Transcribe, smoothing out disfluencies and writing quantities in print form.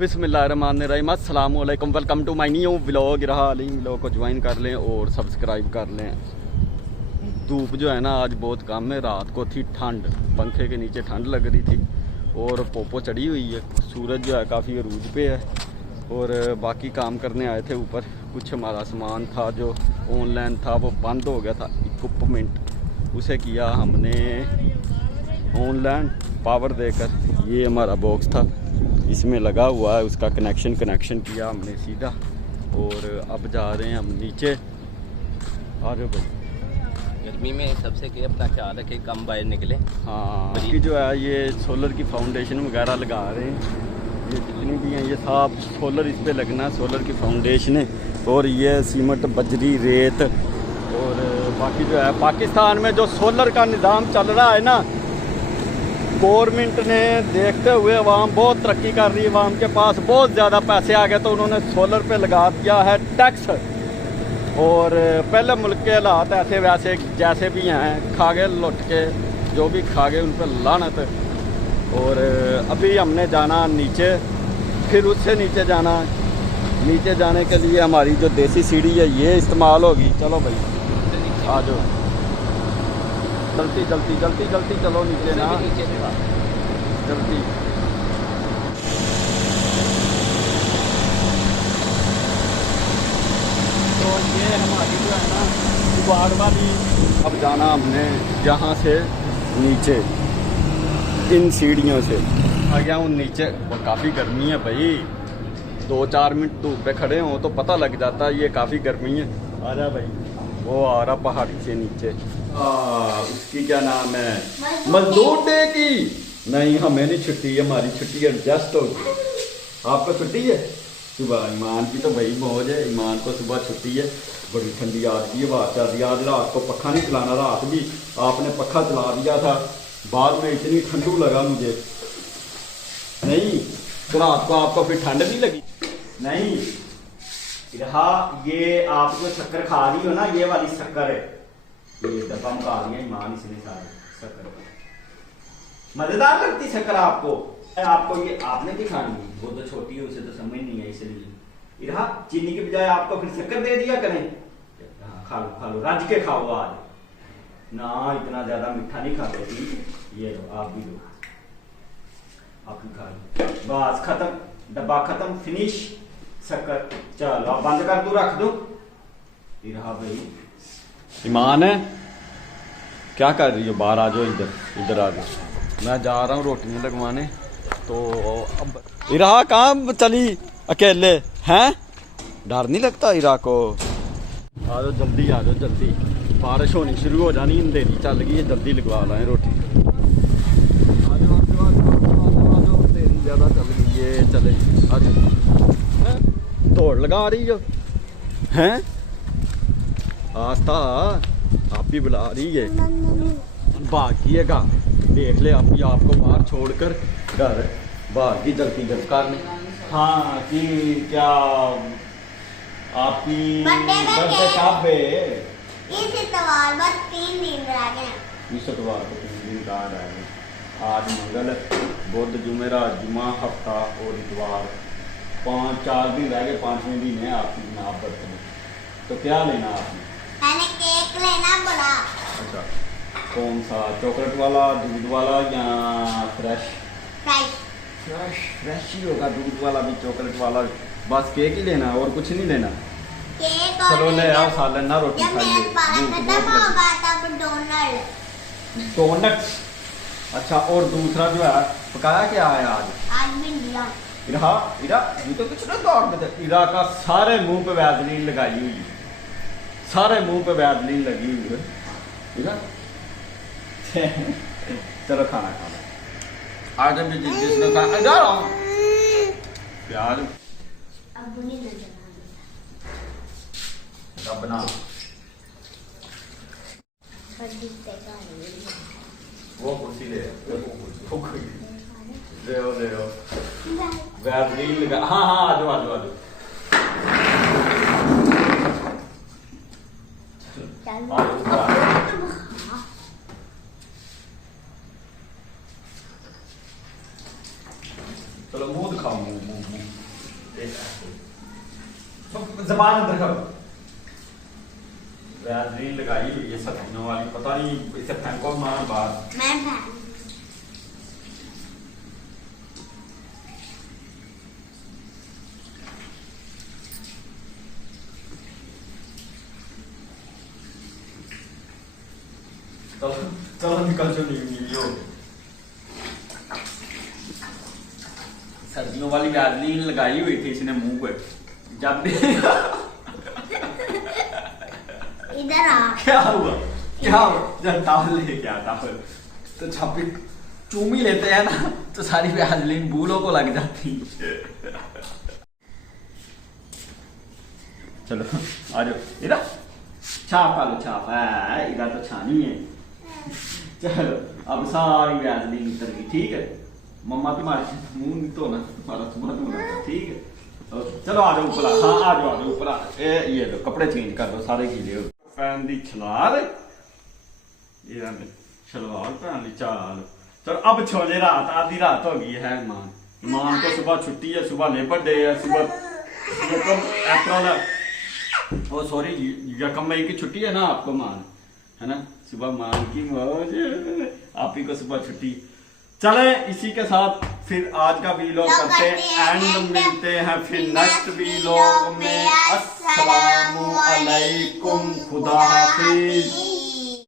बिस्मिल्लाहिर्रहमानिर्रहीम, अस्सलाम वालेकुम, welcome to my new vlog. रहा अली व्लॉग को ज्वाइन कर लें और सब्सक्राइब कर लें। धूप जो है ना आज बहुत कम है। रात को थी ठंड, पंखे के नीचे ठंड लग रही थी और पोपो चढ़ी हुई है। सूरज जो है काफ़ी अरूज पे है और बाकी काम करने आए थे ऊपर। कुछ हमारा सामान था जो ऑनलाइन था वो बंद हो गया था, इक्विपमेंट, उसे किया हमने ऑनलाइन पावर देकर। ये हमारा बॉक्स था, इसमें लगा हुआ है, उसका कनेक्शन किया हमने सीधा और अब जा रहे हैं हम नीचे। आ जाओ भाई। गर्मी में सबसे कि अपना ख्याल रखे, कम बाहर निकले। हाँ, इसकी जो है ये सोलर की फाउंडेशन वगैरह लगा रहे हैं। ये जितनी भी हैं ये सब सोलर इस पर लगना है, सोलर की फाउंडेशन है। और ये सीमेंट, बजरी, रेत और बाकी जो है पाकिस्तान में जो सोलर का निज़ाम चल रहा है ना, गवर्नमेंट ने देखते हुए अवाम बहुत तरक्की कर रही है, अवाम के पास बहुत ज़्यादा पैसे आ गए तो उन्होंने सोलर पे लगा दिया है टैक्स। और पहले मुल्क के हालात ऐसे वैसे जैसे भी हैं, खागे लुट के जो भी खागे उन पर लानत। और अभी हमने जाना नीचे, फिर उससे नीचे जाना। नीचे जाने के लिए हमारी जो देसी सीढ़ी है ये इस्तेमाल होगी। चलो भाई आ जाओ, जल्दी जल्दी जल्दी जल्दी चलो नीचे ना, जल्दी। तो ये हमारी जो है ना जुगाड़ वाली, अब जाना हमने यहाँ से नीचे इन सीढ़ियों से। आ गया हूँ नीचे और काफ़ी गर्मी है भाई। 2-4 मिनट धूप पे खड़े हों तो पता लग जाता है ये काफ़ी गर्मी है। आ जा भाई, वो आ रहा पहाड़ी से नीचे। उसकी क्या नाम है, मजदूर डे की। नहीं हमें नहीं छुट्टी, हमारी छुट्टी एडजस्ट होगी। आपको छुट्टी है सुबह? ईमान की तो भाई मौज है, ईमान को सुबह छुट्टी है। बड़ी ठंडी आज की हवा चल रही है। आज रात को पखा नहीं चलाना, रात भी आपने पखा चला दिया था, बाद में इतनी ठंडू लगा मुझे। नहीं तो रात को आपको फिर ठंड नहीं लगी? नहीं रहा। ये आप जो शक्कर खा रही हो ना, ये वाली शक्कर है, ये डब्बा मुका दिया ईमान इसने सारे शक्कर। मजेदार लगती शक्कर आपको? आपको ये आपने भी खानी है, वो तो छोटी है उसे तो समझ नहीं है, इसलिए रहा चीनी के बजाय आपको फिर शक्कर दे दिया करें। हाँ खा लो रज के खाओ आज ना, इतना ज्यादा मीठा नहीं खाते। ये लो आप भी लो, आप भी खा लो। बस खत्म, डब्बा खत्म, फिनिश शक्कर। चलो आप बंद कर दो, रख दो। रहा भाई ईमान है, क्या कर रही हो? बाहर आ जाओ, इधर आ जाओ। मैं जा रहा हूँ रोटियां लगवाने। तो अब इरा कहाँ चली अकेले हैं? डर नहीं लगता इरा को? आ जाओ जल्दी, आ जाओ जल्दी, बारिश होनी शुरू हो जानी, अंधेरी चल गई है, जल्दी लगवा लाएं रोटी। आ जाओ अंधेरी ज़्यादा चल गई है, चले आ जाओ। दौड़ लगा रही हो हैं? आस्था आप भी बुला रही है, भागिएगा। देख ले अभी आपको बाहर छोड़कर घर भागी जल्दी जल्दी करने। हाँ कि क्या आपकी बर्थडे कब है? इस इतवार बस 3 दिन रह गए। इस इतवार को 3 दिन का रह गए। आज मंगल, बुध, जुमेरात, जुमा, हफ्ता और इतवार, 4 दिन रह गए। 5वें दिन है आपकी जनाब बर्थडे। तो क्या लेना आपने? मैंने केक लेना बड़ा। अच्छा, कौन सा? चॉकलेट वाला, दूध वाला या फ्रेश? फ्रेश ही होगा, दूध वाला भी चॉकलेट वाला। बस केक ही लेना और कुछ नहीं लेना? केक और चलो ले आओ सालन ना, रोटी खाइए। डोनट्स। अच्छा, और दूसरा जो है पकाया क्या है आज भिंडियाँ। इरा ये तो कुछ ना दौड़ दे। इरा का सारे मुंह पे वैसलीन लगाई हुई है, सारे मुंह पे वैसलीन लगी हुई है। ठीक है चलो खाना खाना। आज भी जिसने कहा प्याज बना वो कुर्सी ले वैसलीन लगा। हाँ आ जाओ आ जाओ। तो चलो मुंह दिखाओ, मुंह मुंह मुंह, तो जबान अंदर करो। वैसलीन लगाई हुई है सब्जियों वाली, पता नहीं इसे फेंको मार बाहर। मैं फेंक चलो चलो निकल जो वीडियो। सर्दियों वाली वैसलीन लगाई हुई थी इसने मुंह पे, जब भी इधर आ। क्या हुआ, क्या हुआ? जब टावल लेके आ, टावल तो छापी चूमी लेते हैं ना तो सारी वैसलीन बूलों को लग जाती। चलो आ जाओ इधर, छाप आ लो, छाप है इधर तो छानी है। चलो अब सारी वैसलीन उतर गई, ठीक है। मम्मा तुम्हारे मुंह नहीं धोना, तुम्हारा सुबह धोना, ठीक है। चलो आ जाओ ऊपर, हाँ आ जाओ ऊपर। ये लो कपड़े चेंज कर दो, सारे गीले हो। पैन दी छलार ये शलवार पैन ली चाल। चलो अब छोले रात, आधी रात हो गई है। मान को सुबह छुट्टी है, सुबह लेबर डे है, सुबह अप्रैल, ओ सॉरी यकम मई की छुट्टी है ना आपको मान, है ना। सुबह मान की मौज, आप ही को सुबह छुट्टी। चले इसी के साथ फिर आज का वीलॉग करते हैं एंड, मिलते हैं फिर नेक्स्ट वीलॉग में। अस्सलामु अलैकुम, खुदा हाफिज।